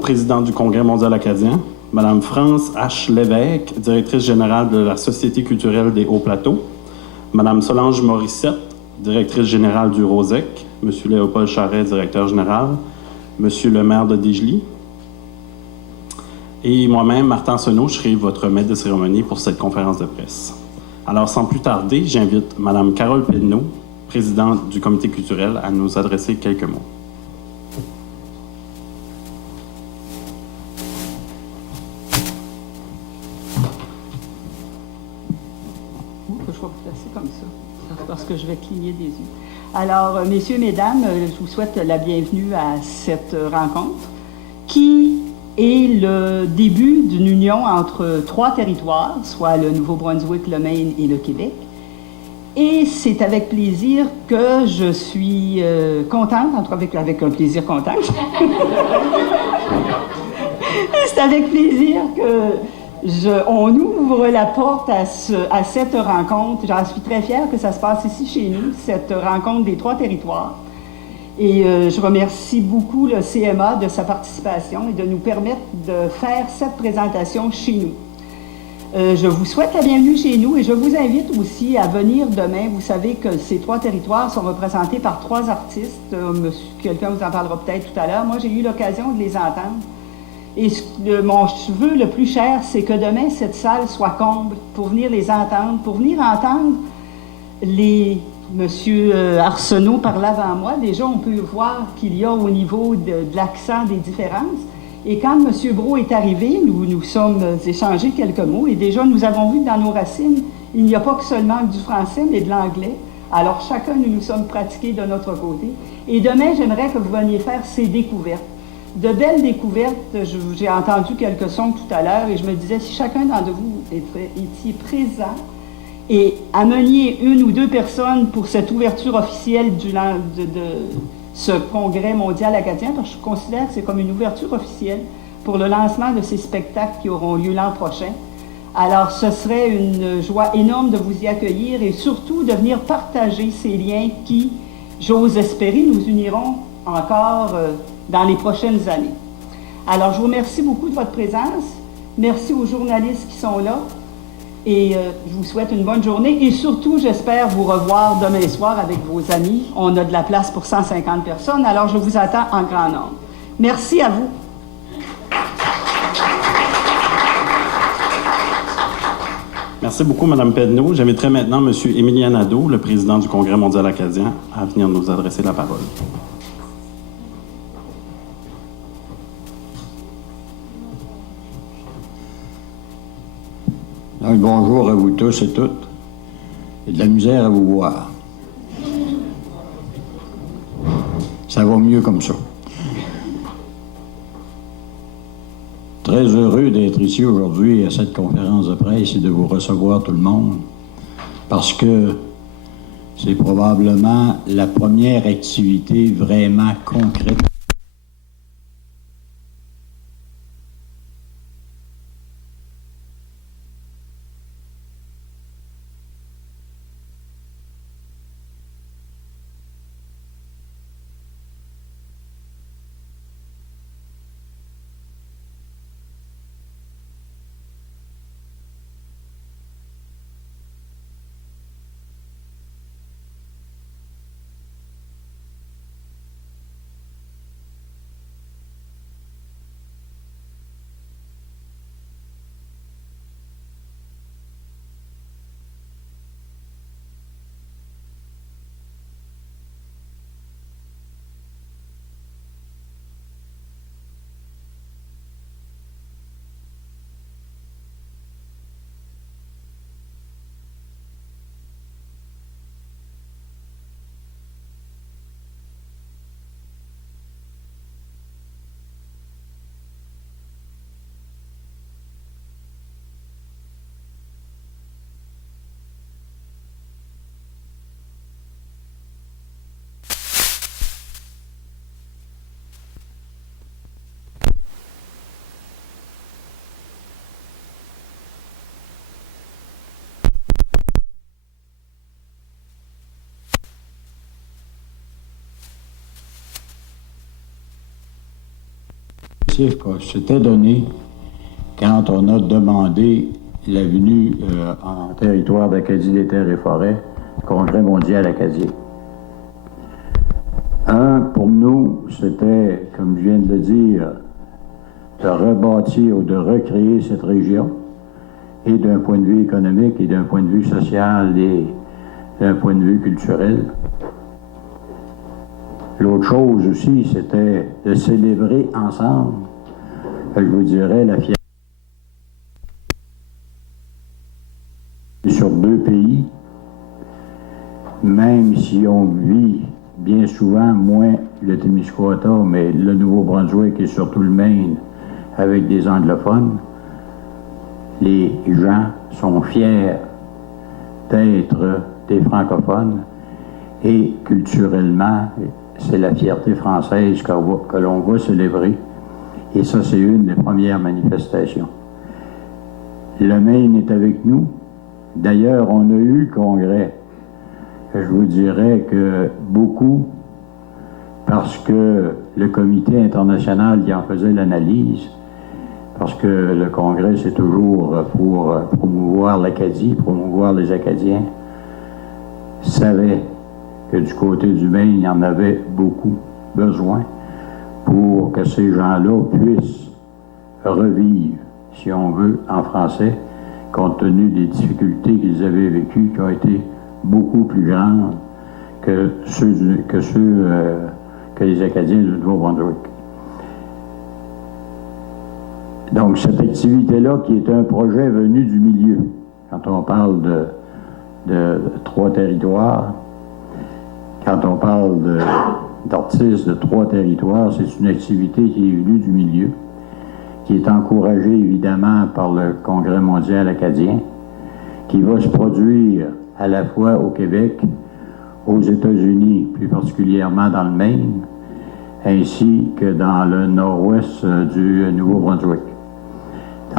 Présidente du Congrès mondial acadien, Madame France H. Lévesque, directrice générale de la Société culturelle des Hauts-Plateaux, Madame Solange Morissette, directrice générale du ROSEC, Monsieur Léopold Charret, directeur général, Monsieur le maire de Dégeley, et moi-même, Martin Sonneau, je serai votre maître de cérémonie pour cette conférence de presse. Alors, sans plus tarder, j'invite Madame Carole Pedneau, présidente du comité culturel, à nous adresser quelques mots. Je vais vous placer comme ça, parce que je vais cligner des yeux. Alors, messieurs, mesdames, je vous souhaite la bienvenue à cette rencontre qui est le début d'une union entre trois territoires, soit le Nouveau-Brunswick, le Maine et le Québec. Et c'est avec plaisir que je suis contente, entre avec un plaisir content. C'est avec plaisir que on ouvre la porte à cette rencontre. J'en suis très fière que ça se passe ici chez nous, cette rencontre des trois territoires. Et je remercie beaucoup le CMA de sa participation et de nous permettre de faire cette présentation chez nous. Je vous souhaite la bienvenue chez nous et je vous invite aussi à venir demain. Vous savez que ces trois territoires sont représentés par trois artistes. Quelqu'un vous en parlera peut-être tout à l'heure. Moi, j'ai eu l'occasion de les entendre. Et mon vœu le plus cher, c'est que demain, cette salle soit comble pour venir les entendre, pour venir entendre Monsieur Arsenault parlait avant moi. Déjà, on peut voir qu'il y a au niveau de l'accent des différences. Et quand M. Brault est arrivé, nous sommes échangés quelques mots. Et déjà, nous avons vu que dans nos racines, il n'y a pas que seulement du français, mais de l'anglais. Alors, chacun, nous sommes pratiqués de notre côté. Et demain, j'aimerais que vous veniez faire ces découvertes. De belles découvertes. J'ai entendu quelques sons tout à l'heure et je me disais, si chacun d'entre vous était présent et ameniez une ou deux personnes pour cette ouverture officielle de ce congrès mondial acadien, parce que je considère que c'est comme une ouverture officielle pour le lancement de ces spectacles qui auront lieu l'an prochain. Alors, ce serait une joie énorme de vous y accueillir et surtout de venir partager ces liens qui, j'ose espérer, nous uniront encore dans les prochaines années. Alors, je vous remercie beaucoup de votre présence. Merci aux journalistes qui sont là. Et je vous souhaite une bonne journée. Et surtout, j'espère vous revoir demain soir avec vos amis. On a de la place pour 150 personnes. Alors, je vous attends en grand nombre. Merci à vous. Merci beaucoup, Mme Pedneau. J'inviterai maintenant M. Émilien Nadeau, le président du Congrès mondial acadien, à venir nous adresser la parole. Donc, bonjour à vous tous et toutes. J'ai de la misère à vous voir. Ça va mieux comme ça. Très heureux d'être ici aujourd'hui à cette conférence de presse et de vous recevoir tout le monde, parce que c'est probablement la première activité vraiment concrète objectif qu'on s'était donné quand on a demandé la venue en territoire d'Acadie des Terres et Forêts du Congrès mondial acadien. Pour nous, c'était, comme je viens de le dire, de rebâtir ou de recréer cette région, et d'un point de vue économique, et d'un point de vue social, et d'un point de vue culturel. L'autre chose aussi, c'était de célébrer ensemble, je vous dirais, la fierté sur deux pays, même si on vit bien souvent moins le Témiscouata, mais le Nouveau-Brunswick et surtout le Maine avec des anglophones, les gens sont fiers d'être des francophones et culturellement, c'est la fierté française que l'on va célébrer et ça, c'est une des premières manifestations. Le Maine est avec nous. D'ailleurs, on a eu le congrès. Je vous dirais que beaucoup, parce que le comité international qui en faisait l'analyse, parce que le congrès, c'est toujours pour promouvoir l'Acadie, promouvoir les Acadiens, savait que du côté du Maine, il y en avait beaucoup besoin pour que ces gens-là puissent revivre, si on veut, en français, compte tenu des difficultés qu'ils avaient vécues, qui ont été beaucoup plus grandes que les Acadiens du Nouveau-Brunswick. Donc, cette activité-là, qui est un projet venu du milieu, quand on parle de trois territoires, quand on parle d'artistes de trois territoires, c'est une activité qui est venue du milieu, qui est encouragée évidemment par le Congrès mondial acadien, qui va se produire à la fois au Québec, aux États-Unis, plus particulièrement dans le Maine, ainsi que dans le nord-ouest du Nouveau-Brunswick.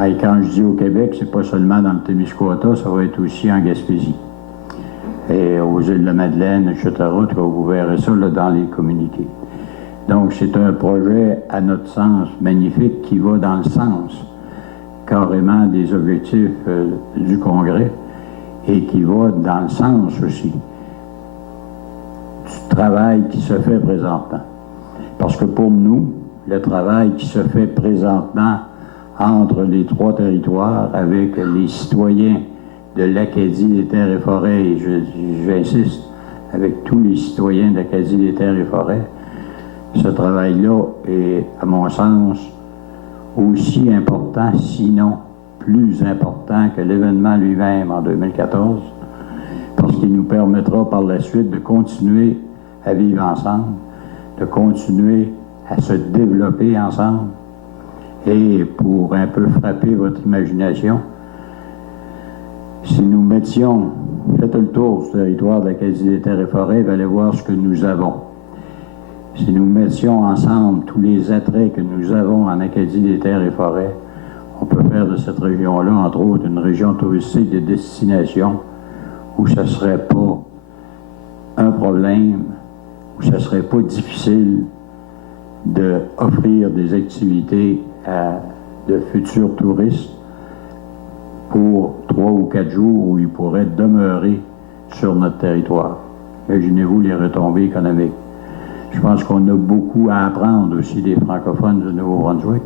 Et quand je dis au Québec, c'est pas seulement dans le Témiscouata, ça va être aussi en Gaspésie. Et aux îles de la Madeleine, etc., vous verrez ça là, dans les communiqués. Donc, c'est un projet, à notre sens, magnifique, qui va dans le sens carrément des objectifs du Congrès et qui va dans le sens aussi du travail qui se fait présentement. Parce que pour nous, le travail qui se fait présentement entre les trois territoires avec les citoyens de l'Acadie des Terres et Forêts, et j'insiste, avec tous les citoyens d'Acadie des Terres et Forêts, ce travail-là est, à mon sens, aussi important, sinon plus important que l'événement lui-même en 2014, parce qu'il nous permettra par la suite de continuer à vivre ensemble, de continuer à se développer ensemble. Et pour un peu frapper votre imagination, si nous mettions, faites le tour du territoire de l'Acadie des Terres et Forêts, vous allez voir ce que nous avons. Si nous mettions ensemble tous les attraits que nous avons en Acadie des Terres et Forêts, on peut faire de cette région-là, entre autres, une région touristique de destination où ça ne serait pas un problème, où ça ne serait pas difficile d'offrir des activités à de futurs touristes pour 3 ou 4 jours où ils pourraient demeurer sur notre territoire. Imaginez-vous les retombées économiques. Je pense qu'on a beaucoup à apprendre aussi des francophones du Nouveau-Brunswick,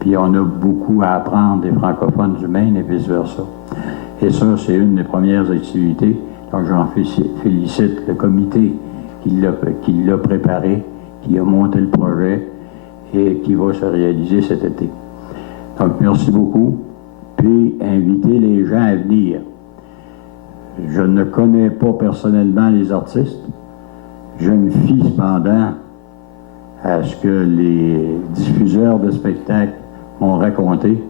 puis on a beaucoup à apprendre des francophones du Maine et vice-versa. Et ça, c'est une des premières activités. Donc, j'en félicite le comité qui l'a préparé, qui a monté le projet et qui va se réaliser cet été. Donc, merci beaucoup. Puis, inviter les gens à venir. Je ne connais pas personnellement les artistes. Je me fie cependant à ce que les diffuseurs de spectacles m'ont raconté.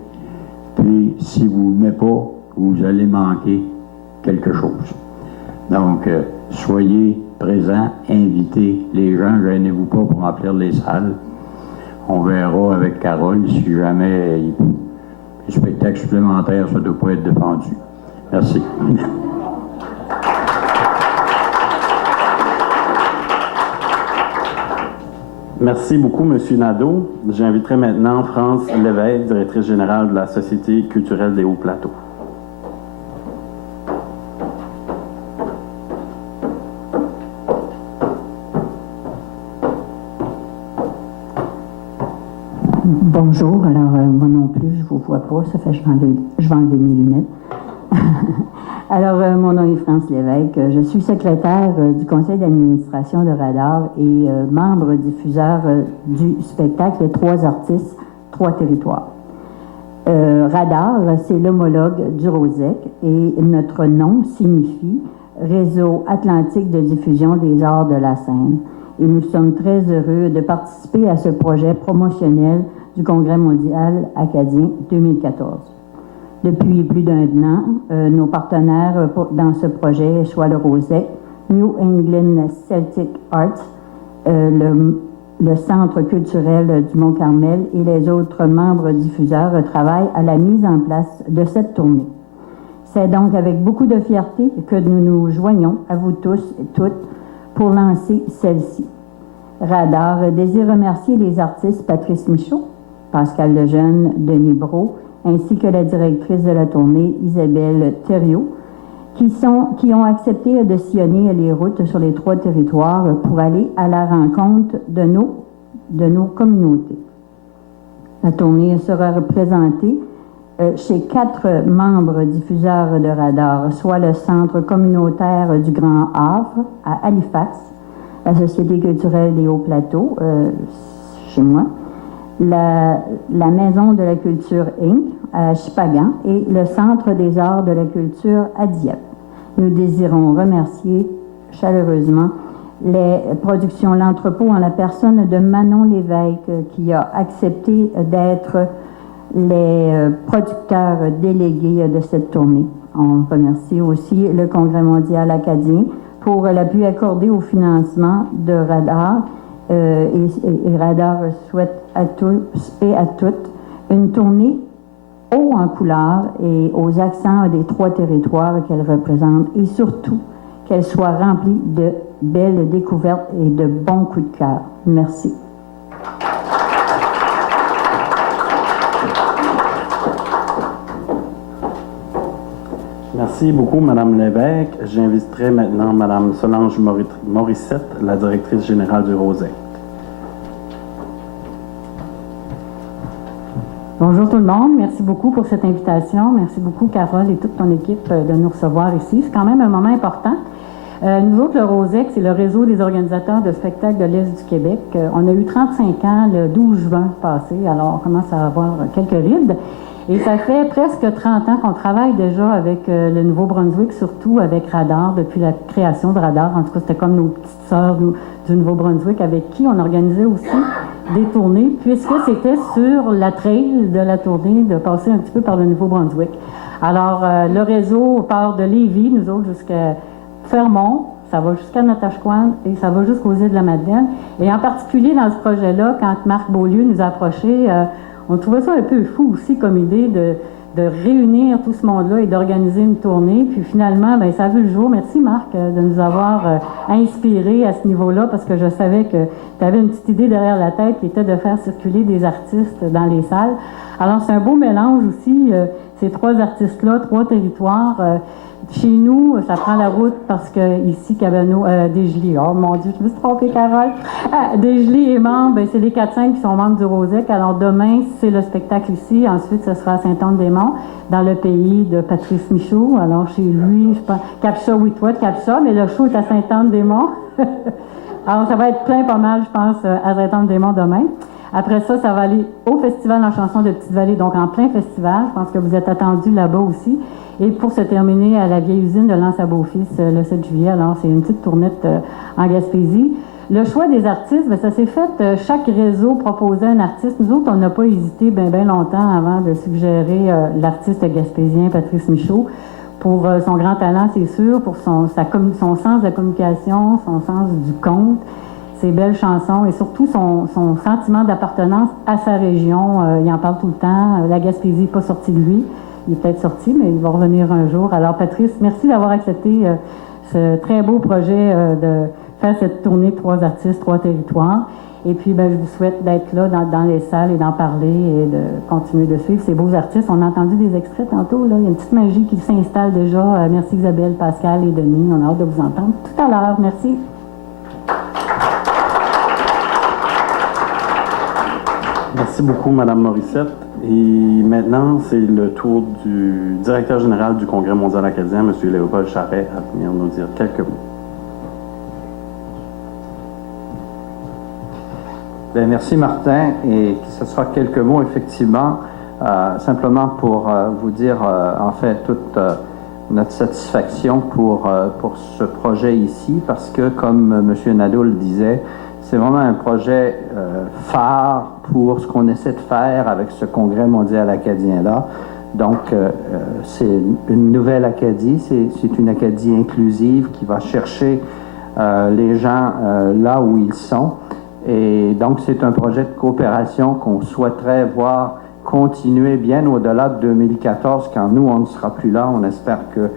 Puis, si vous ne venez pas, vous allez manquer quelque chose. Donc, soyez présents, invitez les gens, gênez-vous pas pour remplir les salles. On verra avec Carole si jamais les spectacles supplémentaires, ça ne doit pas être défendu. Merci. Merci beaucoup, M. Nadeau. J'inviterai maintenant France Lévesque, directrice générale de la Société culturelle des Hauts-Plateaux. Bonjour, alors moi non plus, je ne vous vois pas, ça fait que je vais enlever mes lunettes. Alors, mon nom est France Lévesque, je suis secrétaire du conseil d'administration de Radar et membre diffuseur du spectacle Trois artistes, trois territoires. Radar, c'est l'homologue du Rosec et notre nom signifie Réseau Atlantique de diffusion des arts de la scène. Et nous sommes très heureux de participer à ce projet promotionnel du Congrès mondial acadien 2014. Depuis plus d'un an, nos partenaires dans ce projet soient le Rosec, New England Celtic Arts, le Centre culturel du Mont-Carmel et les autres membres diffuseurs travaillent à la mise en place de cette tournée. C'est donc avec beaucoup de fierté que nous nous joignons à vous tous et toutes pour lancer celle-ci. Radar désire remercier les artistes Patrice Michaud, Pascal Lejeune, Denis Brault, ainsi que la directrice de la tournée, Isabelle Thériault, qui ont accepté de sillonner les routes sur les trois territoires pour aller à la rencontre de nos communautés. La tournée sera représentée chez 4 membres diffuseurs de Radar, soit le Centre communautaire du Grand Havre à Halifax, la Société culturelle des Hauts-Plateaux, chez moi, la Maison de la culture Inc. à Chipagan et le Centre des arts de la culture à Dieppe. Nous désirons remercier chaleureusement les productions L'Entrepôt en la personne de Manon Lévesque qui a accepté d'être les producteurs délégués de cette tournée. On remercie aussi le Congrès mondial acadien pour l'appui accordé au financement de Radar. Et Radar souhaite à tous et à toutes une tournée haut en couleur et aux accents des trois territoires qu'elle représente et surtout qu'elle soit remplie de belles découvertes et de bons coups de cœur. Merci. Merci beaucoup, Mme Lévesque. J'inviterai maintenant Mme Solange Morissette, la directrice générale du Rosec. Bonjour tout le monde, merci beaucoup pour cette invitation. Merci beaucoup, Carole et toute ton équipe de nous recevoir ici. C'est quand même un moment important. Nous autres, le Rosec, c'est le réseau des organisateurs de spectacles de l'Est du Québec. On a eu 35 ans le 12 juin passé, alors on commence à avoir quelques rides. Et ça fait presque 30 ans qu'on travaille déjà avec le Nouveau-Brunswick, surtout avec Radar, depuis la création de Radar. En tout cas, c'était comme nos petites sœurs du Nouveau-Brunswick, avec qui on organisait aussi des tournées, puisque c'était sur la trail de la tournée de passer un petit peu par le Nouveau-Brunswick. Alors, le réseau part de Lévis, nous autres, jusqu'à Fermont, ça va jusqu'à Natashquan et ça va jusqu'aux îles de la Madeleine. Et en particulier dans ce projet-là, quand Marc Beaulieu nous a approchés, on trouvait ça un peu fou aussi comme idée de réunir tout ce monde-là et d'organiser une tournée. Puis finalement, ben, ça a vu le jour. Merci Marc de nous avoir inspirés à ce niveau-là parce que je savais que tu avais une petite idée derrière la tête qui était de faire circuler des artistes dans les salles. Alors c'est un beau mélange aussi, ces trois artistes-là, trois territoires. Chez nous, ça prend la route parce que ici, Cabano, Desjely, oh mon Dieu, je me suis trompée, Carole. Desjely est membre, ben, c'est les 4-5 qui sont membres du Rosec. Alors demain, c'est le spectacle ici. Ensuite, ce sera à Saint-Anne-des-Monts, dans le pays de Patrice Michaud. Alors chez lui, je pense, Capsa-Witwat, Capsa, mais le show est à Saint-Anne-des-Monts. Alors ça va être plein pas mal, je pense, à Saint-Anne-des-Monts demain. Après ça, ça va aller au Festival en chanson de Petite-Vallée, donc en plein festival. Je pense que vous êtes attendus là-bas aussi. Et pour se terminer à la vieille usine de Lens-à-Beaufils le 7 juillet. Alors, c'est une petite tournette en Gaspésie. Le choix des artistes, bien, ça s'est fait, chaque réseau proposait un artiste. Nous autres, on n'a pas hésité bien longtemps avant de suggérer l'artiste gaspésien Patrice Michaud pour son grand talent, c'est sûr, pour son sens de la communication, son sens du conte, ses belles chansons et surtout son sentiment d'appartenance à sa région. Il en parle tout le temps. La Gaspésie n'est pas sortie de lui. Il est peut-être sorti, mais il va revenir un jour. Alors, Patrice, merci d'avoir accepté ce très beau projet de faire cette tournée de 3 artistes, 3 territoires. Et puis, je vous souhaite d'être là dans les salles et d'en parler et de continuer de suivre ces beaux artistes. On a entendu des extraits tantôt, là. Il y a une petite magie qui s'installe déjà. Merci Isabelle, Pascal et Denis. On a hâte de vous entendre tout à l'heure. Merci. Merci beaucoup, Mme Morissette. Et maintenant, c'est le tour du directeur général du Congrès mondial acadien, M. Léopold Charret, à venir nous dire quelques mots. Bien, merci Martin, et ce sera quelques mots effectivement, simplement pour vous dire en fait toute notre satisfaction pour ce projet ici, parce que comme M. Nadeau le disait, c'est vraiment un projet phare pour ce qu'on essaie de faire avec ce Congrès mondial acadien-là. Donc, c'est une nouvelle Acadie, c'est une Acadie inclusive qui va chercher les gens là où ils sont. Et donc, c'est un projet de coopération qu'on souhaiterait voir continuer bien au-delà de 2014, quand nous, on ne sera plus là. On espère que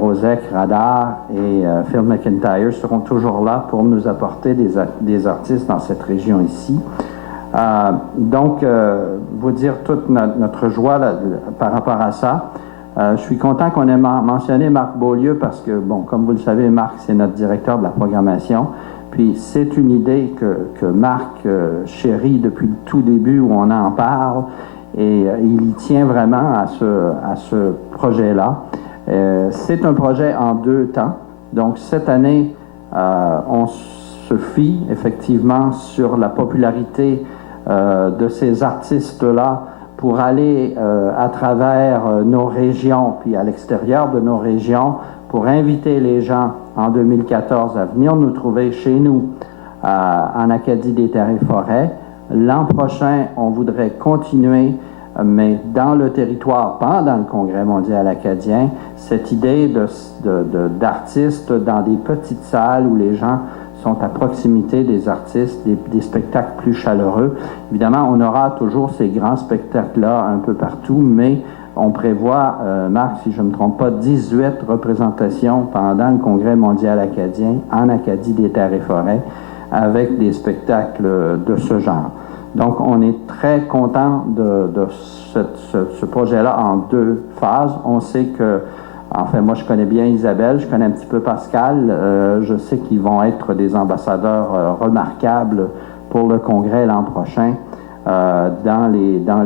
Rosec, Radar et Phil McIntyre seront toujours là pour nous apporter des artistes dans cette région ici. Donc, vous dire toute notre joie là, par rapport à ça. Je suis content qu'on ait mentionné Marc Beaulieu parce que, bon, comme vous le savez, Marc, c'est notre directeur de la programmation. Puis c'est une idée que Marc chérit depuis le tout début où on en parle et il y tient vraiment à ce projet-là. C'est un projet en 2 temps. Donc cette année, on se fie effectivement sur la popularité de ces artistes-là pour aller à travers nos régions, puis à l'extérieur de nos régions, pour inviter les gens en 2014 à venir nous trouver chez nous en Acadie des Terres et Forêts. L'an prochain, on voudrait continuer, mais dans le territoire, pendant le Congrès mondial acadien, cette idée d'artistes dans des petites salles où les gens sont à proximité des artistes, des spectacles plus chaleureux. Évidemment, on aura toujours ces grands spectacles-là un peu partout, mais on prévoit, Marc, si je ne me trompe pas, 18 représentations pendant le Congrès mondial acadien en Acadie des Terres et Forêts avec des spectacles de ce genre. Donc, on est très content de ce projet-là en 2 phases. On sait que, enfin, moi, je connais bien Isabelle, je connais un petit peu Pascal. Je sais qu'ils vont être des ambassadeurs remarquables pour le Congrès l'an prochain. Dans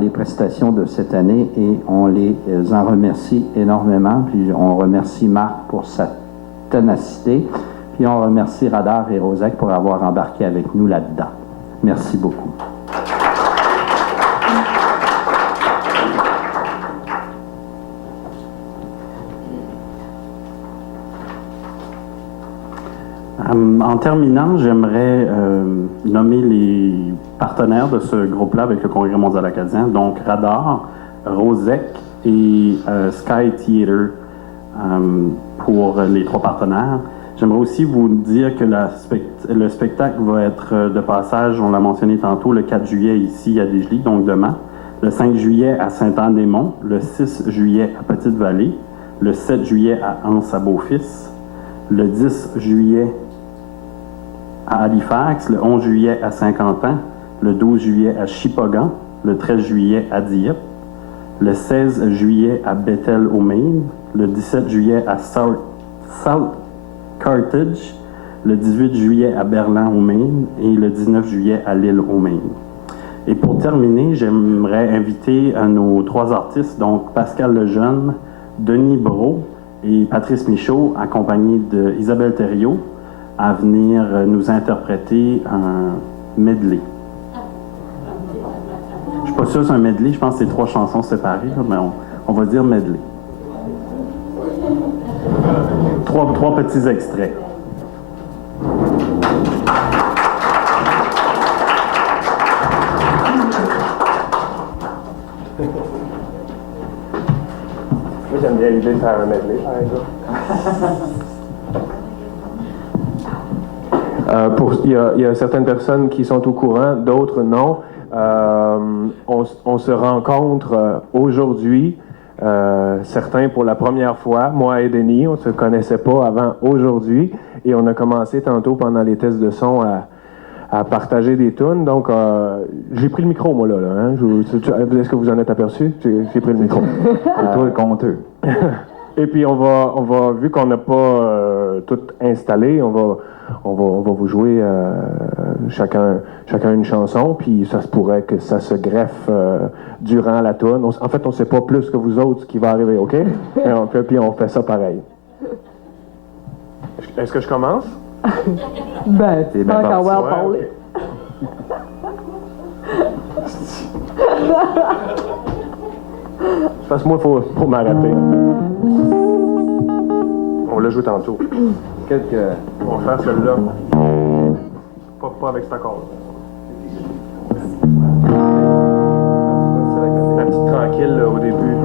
les prestations de cette année et on les en remercie énormément. Puis on remercie Marc pour sa ténacité. Puis on remercie Radar et Rosec pour avoir embarqué avec nous là-dedans. Merci beaucoup. En terminant, j'aimerais nommer les partenaires de ce groupe-là avec le Congrès mondial acadien, donc Radar, Rosec et Sky Theater pour les 3 partenaires. J'aimerais aussi vous dire que le spectacle va être de passage, on l'a mentionné tantôt, le 4 juillet ici à Desjely, donc demain, le 5 juillet à Sainte-Anne-des-Monts, le 6 juillet à Petite-Vallée, le 7 juillet à Anse à Beaufils, le 10 juillet à Halifax, le 11 juillet à Saint-Quentin, le 12 juillet à Shippagan, le 13 juillet à Dieppe, le 16 juillet à Bethel-au-Maine, le 17 juillet à South Carthage, le 18 juillet à Berlin-au-Maine et le 19 juillet à Lille-au-Maine. Et pour terminer, j'aimerais inviter nos 3 artistes, donc Pascal Lejeune, Denis Brault et Patrice Michaud, accompagnés d'Isabelle Thériault, à venir nous interpréter un medley. Je ne suis pas sûr que c'est un medley, je pense que c'est 3 chansons séparées, mais on va dire medley. 3 petits extraits. Moi, j'aime bien l'idée de faire un medley, par exemple. Il y a certaines personnes qui sont au courant, d'autres non. On se rencontre aujourd'hui, certains pour la première fois. Moi et Denis, on ne se connaissait pas avant aujourd'hui. Et on a commencé tantôt pendant les tests de son à partager des tunes. Donc, j'ai pris le micro, moi, là. Hein? Est-ce que vous en êtes aperçu? J'ai pris le micro. C'est toi le compteur. Et puis, on va vu qu'on n'a pas tout installé, on va vous jouer chacun une chanson, puis ça se pourrait que ça se greffe durant la tune. En fait, on ne sait pas plus que vous autres ce qui va arriver, OK? Puis on fait ça pareil. Est-ce que je commence? Ben, C'est bien tant qu'à parti. voir parler. Parce que moi, il faut m'arrêter. On l'a joué tantôt. On va faire celle-là. Pas avec cet accord. La petite tranquille là, au début.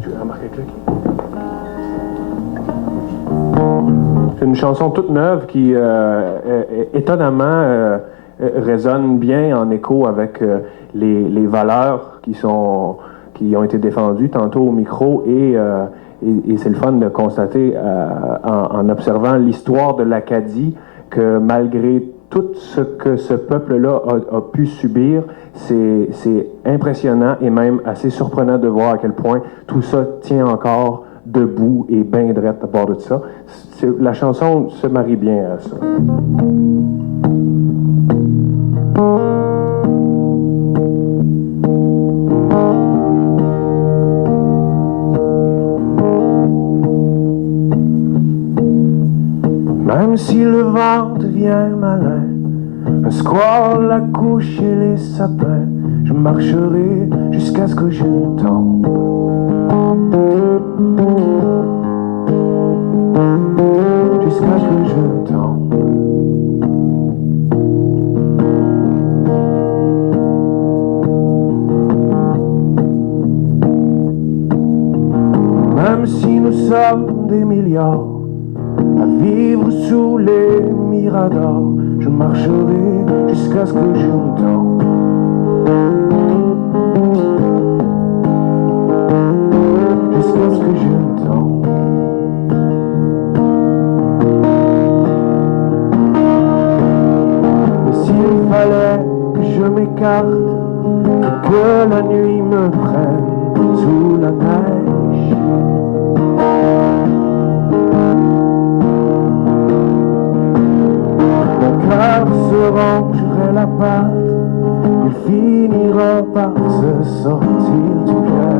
Tu as remarqué le clic? C'est une chanson toute neuve qui, étonnamment, résonne bien en écho avec les valeurs qui ont été défendues tantôt au micro et c'est le fun de constater en observant l'histoire de l'Acadie que malgré tout ce que ce peuple-là a pu subir, c'est impressionnant et même assez surprenant de voir à quel point tout ça tient encore debout et bien drette à bord de ça. La chanson se marie bien à ça. Même si le vent devient malin, un squale à coucher les sapins, je marcherai jusqu'à ce que je ne tombe. Jusqu'à ce que je ne tombe. Même si nous sommes des milliards à vivre sous les miradors, je marcherai jusqu'à ce que je ne tombe. Jusqu'à ce que je ne tombe. Mais s'il fallait que je m'écarte et que la nuit me prenne sous la neige, cœur se rangerait la patte, il finira par se sortir du piège.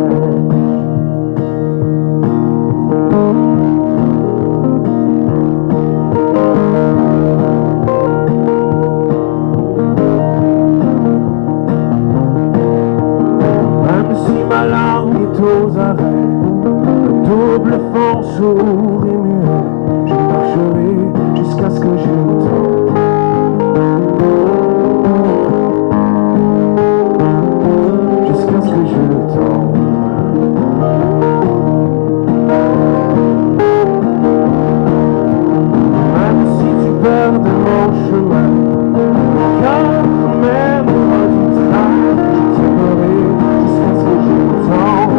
Même si ma langue est aux arrêts, le double fond sourd et muet, je marcherai jusqu'à ce que je tombe. Jusqu'à ce que je tombe. Même si tu perds de mon chemin, mon cœur mènera du train, je tiendrai jusqu'à ce que je tombe.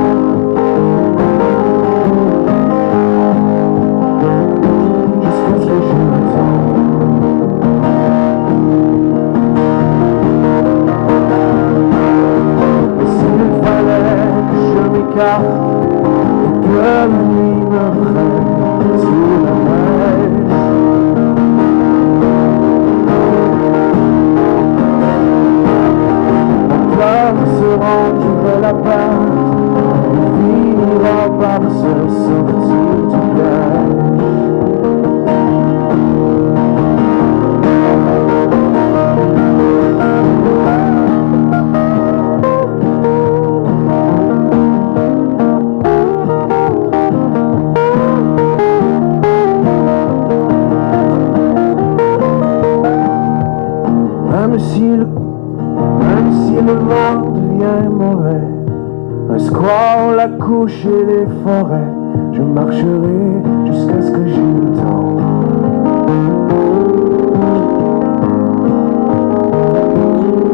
Jusqu'à ce que je tombe. Et que la nuit me prenne sous la neige. Mon cœur se rangerait la patte, il finira par se sortir du piège. Même si le vent devient mauvais, un squale à coucher les forêts, je marcherai jusqu'à ce que je ne tombe.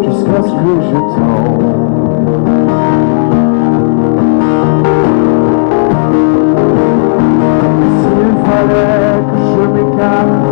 Jusqu'à ce que je tombe. S'il fallait que je m'écarte,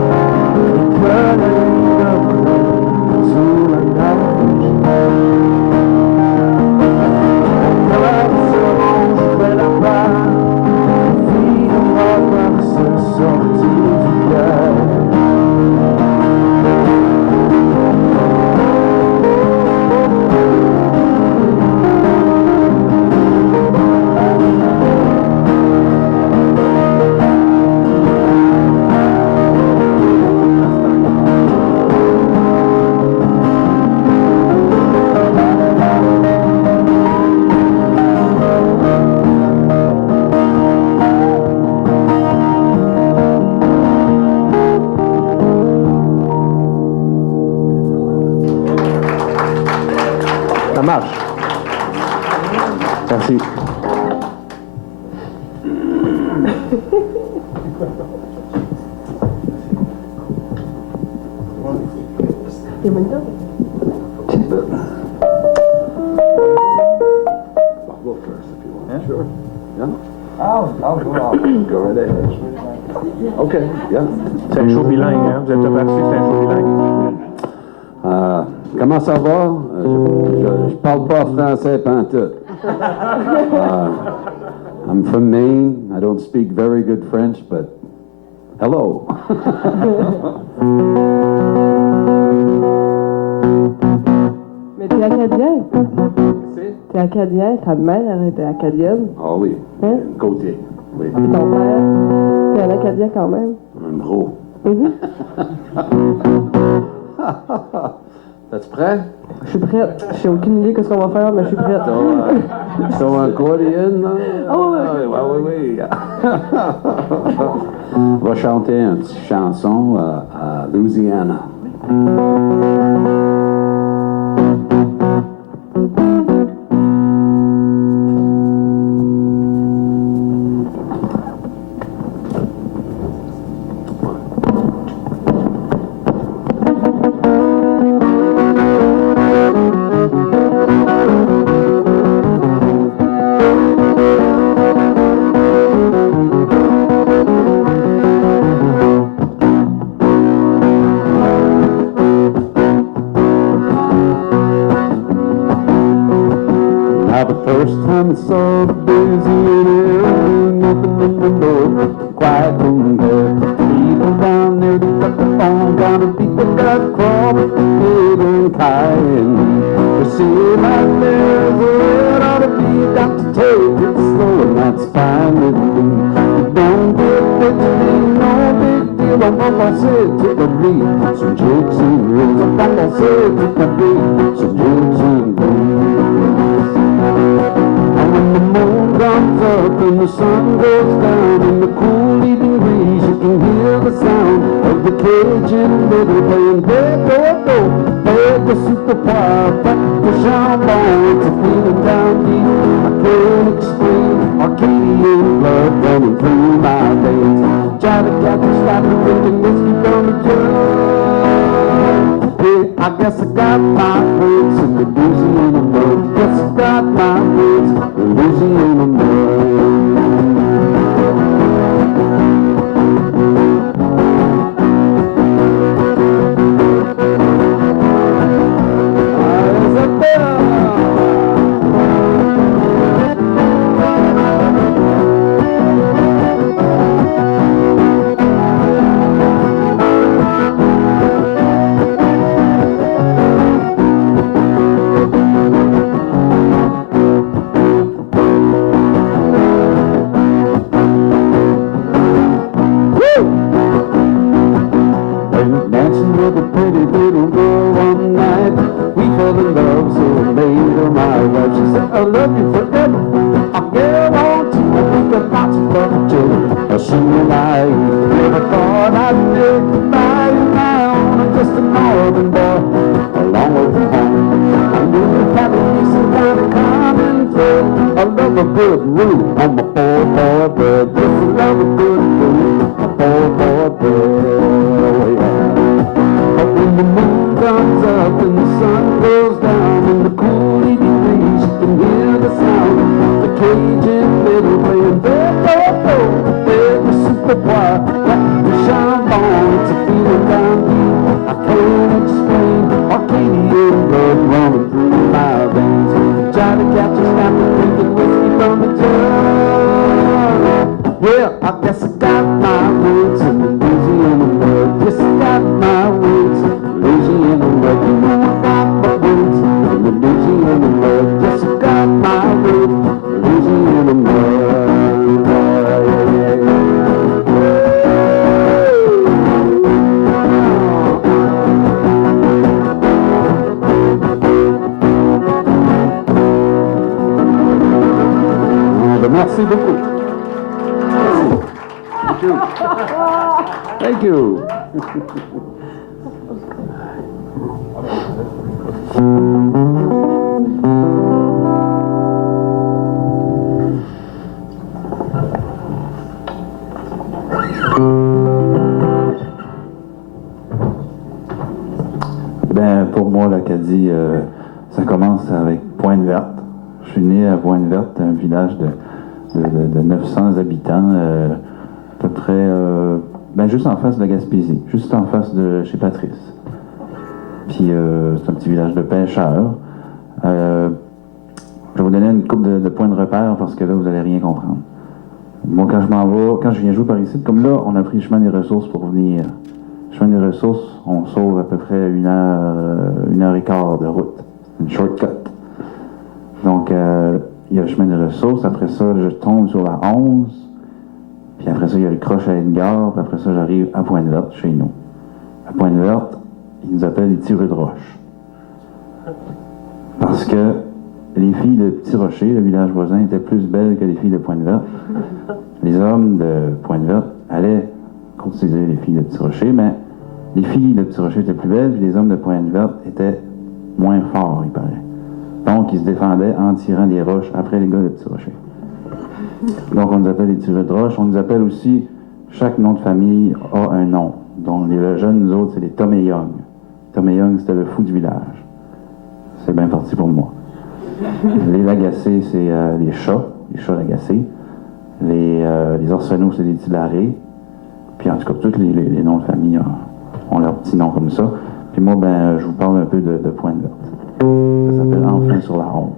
Ça marche. Merci. OK, yeah. C'est un show bilingue, hein? Vous êtes aperçu que c'est un show bilingue? Comment ça va? Je parle pas français pantoute. I'm from Maine. I don't speak very good French, but hello. Mais t'es acadien? T'es acadien? Ta mère, elle était acadienne? Ah oui, Hein? côté. Oui, Puis ton père? T'es un acadien quand même? un gros. Mhm. T'es prêt? Je suis prête. J'ai aucune idée de ce qu'on va faire, mais je suis prête. Ton accordion, là? Oh, oui. On va chanter une petite chanson à Louisiana. Now the first time I saw the Louisiana, nothing in the north, quiet room there. People down there that got the phone down to people got crawling, and crying. They say my there's where it ought to be, got to take it slow, and that's fine with me. But don't get fidgety, no big deal. I'm gonna say it to the beat, some jokes and rules. I'm gonna say it to the beat, some jokes and rules. When the moon comes up and the sun goes down in the cool evening breeze, you can hear the sound of the Cajun fiddle playing play the super choir, back the chambon. It's a feeling down deep I can't explain. Arcadian blood running through my veins. Try to catch a stop and drinking whiskey from a jug. Yeah, I guess I got my roots in the Louisiana mud. Guess I got my roots in the Louisiana mud. Dancing with a pretty little girl one night. We fell in love, so I made her my wife. She said, I love you forever. I'll get on to you. We got lots of love together. Soon I never thought I'd live by my own. I'm just a northern boy, a long way from home. I knew that would be some kind of common thread. I love a good root on my poor boy bed. Just a love a good root on my poor boy bed. When the moon comes up and the sun goes down in the cool evening breeze, you can hear the sound of the Cajun fiddle playing the super choir, like the chambon. It's a feeling down deep I can't explain. Arcadian blood running through my veins. Try to catch a snap and drinking whiskey from a jug. Yeah, I guess I got my roots in the Louisiana mud. Yes, I got my roots in the Louisiana mud. You know I got my roots in the Louisiana mud. Yes, I got my roots in the Louisiana mud. Merci beaucoup. Merci. Thank you. Thank you. commence avec Pointe-Verte. Je suis né à Pointe-Verte, un village de 900 habitants, à peu près, juste en face de la Gaspésie, juste en face de chez Patrice. Puis c'est un petit village de pêcheurs. Je vais vous donner une couple de points de repère parce que là, vous n'allez rien comprendre. Moi, quand je viens jouer par ici, comme là, on a pris le chemin des ressources pour venir. Le chemin des ressources, on sauve à peu près 1h15 de route. Une shortcut. Donc, il y a le chemin des ressources. Après ça, je tombe sur la 11. Puis après ça, il y a le croche à Edgar. Puis après ça, j'arrive à Pointe-Verte, chez nous. À Pointe-Verte, ils nous appellent les tireux de roche. Parce que les filles de Petit Rocher, le village voisin, étaient plus belles que les filles de Pointe-Verte. Les hommes de Pointe-Verte allaient courtiser les filles de Petit Rocher, mais les filles de Petit Rocher étaient plus belles, puis les hommes de Pointe-Verte étaient moins forts, il paraît. Donc, ils se défendaient en tirant des roches après les gars de Petit Rocher. Donc, on nous appelle les tireurs de roche. On nous appelle aussi, chaque nom de famille a un nom. Donc, les jeunes, nous autres, c'est les Tommy Young. Tommy Young, c'était le fou du village. C'est bien parti pour moi. Les Lagacés, c'est les chats Lagacés. Les Arsenault, c'est les Tilarés. Puis en tout cas, tous les noms de famille ont leurs petits noms comme ça. Puis moi, je vous parle un peu de Pointe-Verte. Ça s'appelle Enfin sur la 11.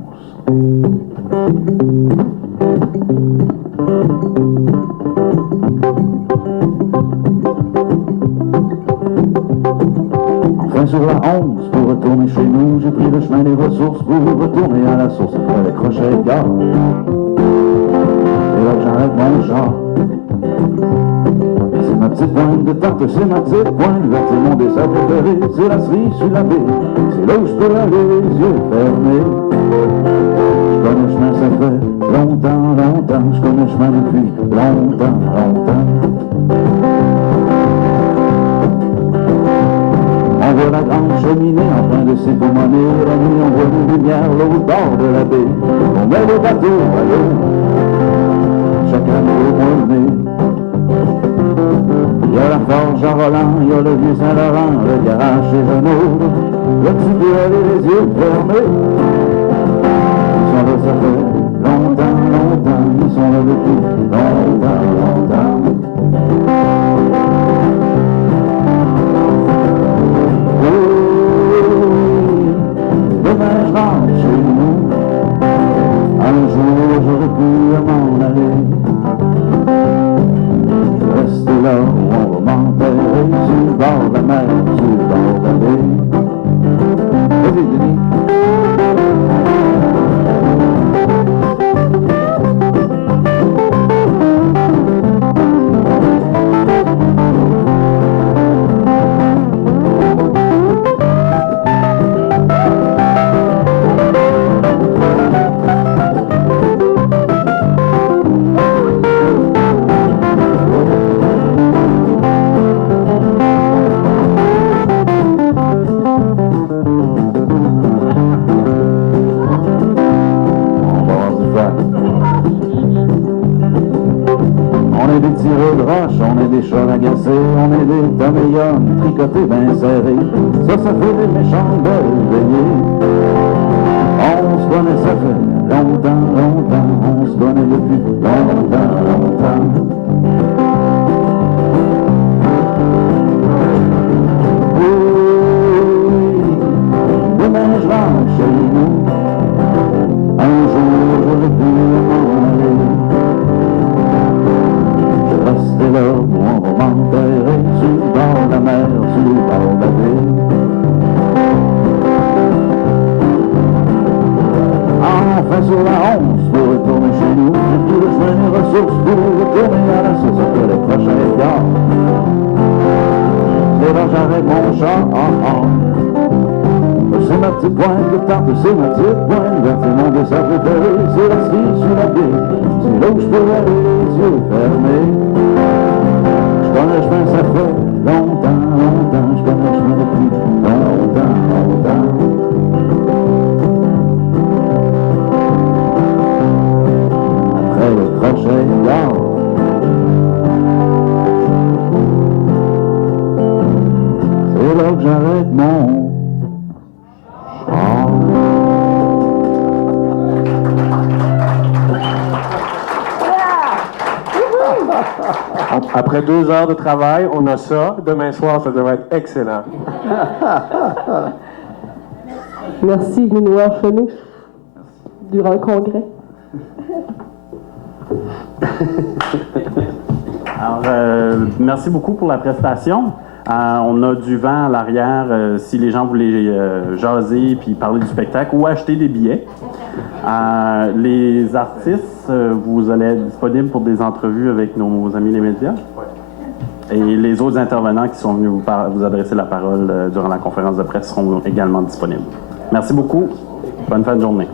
Enfin sur la 11, pour retourner chez nous, j'ai pris le chemin des ressources pour retourner à la source après le crochet de gare. Et là que j'arrête mon char. C'est ma petite pointe de tarte, c'est ma petite pointe verte, c'est mon dessert préféré, c'est la cerise sur la baie, c'est là où je peux aller les yeux fermés. Je connais le chemin, ça fait longtemps, je connais le chemin depuis longtemps. On voit la grande cheminée en train de s'époumoner, la nuit on voit une lumière l'autre bord de la baie. On met le bateau à l'eau, chaque année au mois de mai. Il y a la forge à Roland, il y a le vieux Saint-Laurent, le garage chez Jeannot, là tu peux aller les yeux fermés. Ils sont là, ça fait longtemps, ils sont là depuis longtemps. Demain je rentre chez nous, un jour j'aurais pu m'en aller. Je reste là où on va m'enterrer, sur le bord de la mer, sur le bord de la baie. Vas-y Denis. On est des Tommy Young, tricotés bien serrés. Ça fait des méchants belles veillées. On se connaît, ça fait longtemps. On se connaît depuis longtemps. Oui, demain je rentre chez nous. Un jour j'aurais pu m'en aller. Je reste là où on va m'enterrer, sur le bord de la mer, sur le bord de la baie. Enfin sur la 11, pour retourner chez nous, j'ai pris le chemin des ressources pour retourner à la source après le prochain gare. C'est là que j'arrête mon char. C'est ma petite pointe de tarte, c'est ma petite pointe verte, c'est mon dessert préféré, c'est la cerise sur la baie, c'est là où je peux aller les yeux fermés. Je connais le chemin, ça fait longtemps, je connais le chemin depuis longtemps. Après le crochet d'or, c'est là que j'arrête mon char. Après 2 heures de travail, on a ça. Demain soir, ça devrait être excellent. Merci de nous avoir chez nous durant le congrès. Alors, merci beaucoup pour la prestation. On a du vent à l'arrière si les gens voulaient jaser puis parler du spectacle ou acheter des billets. Les artistes, vous allez être disponibles pour des entrevues avec nos amis les médias. Et les autres intervenants qui sont venus vous adresser la parole durant la conférence de presse seront également disponibles. Merci beaucoup. Bonne fin de journée.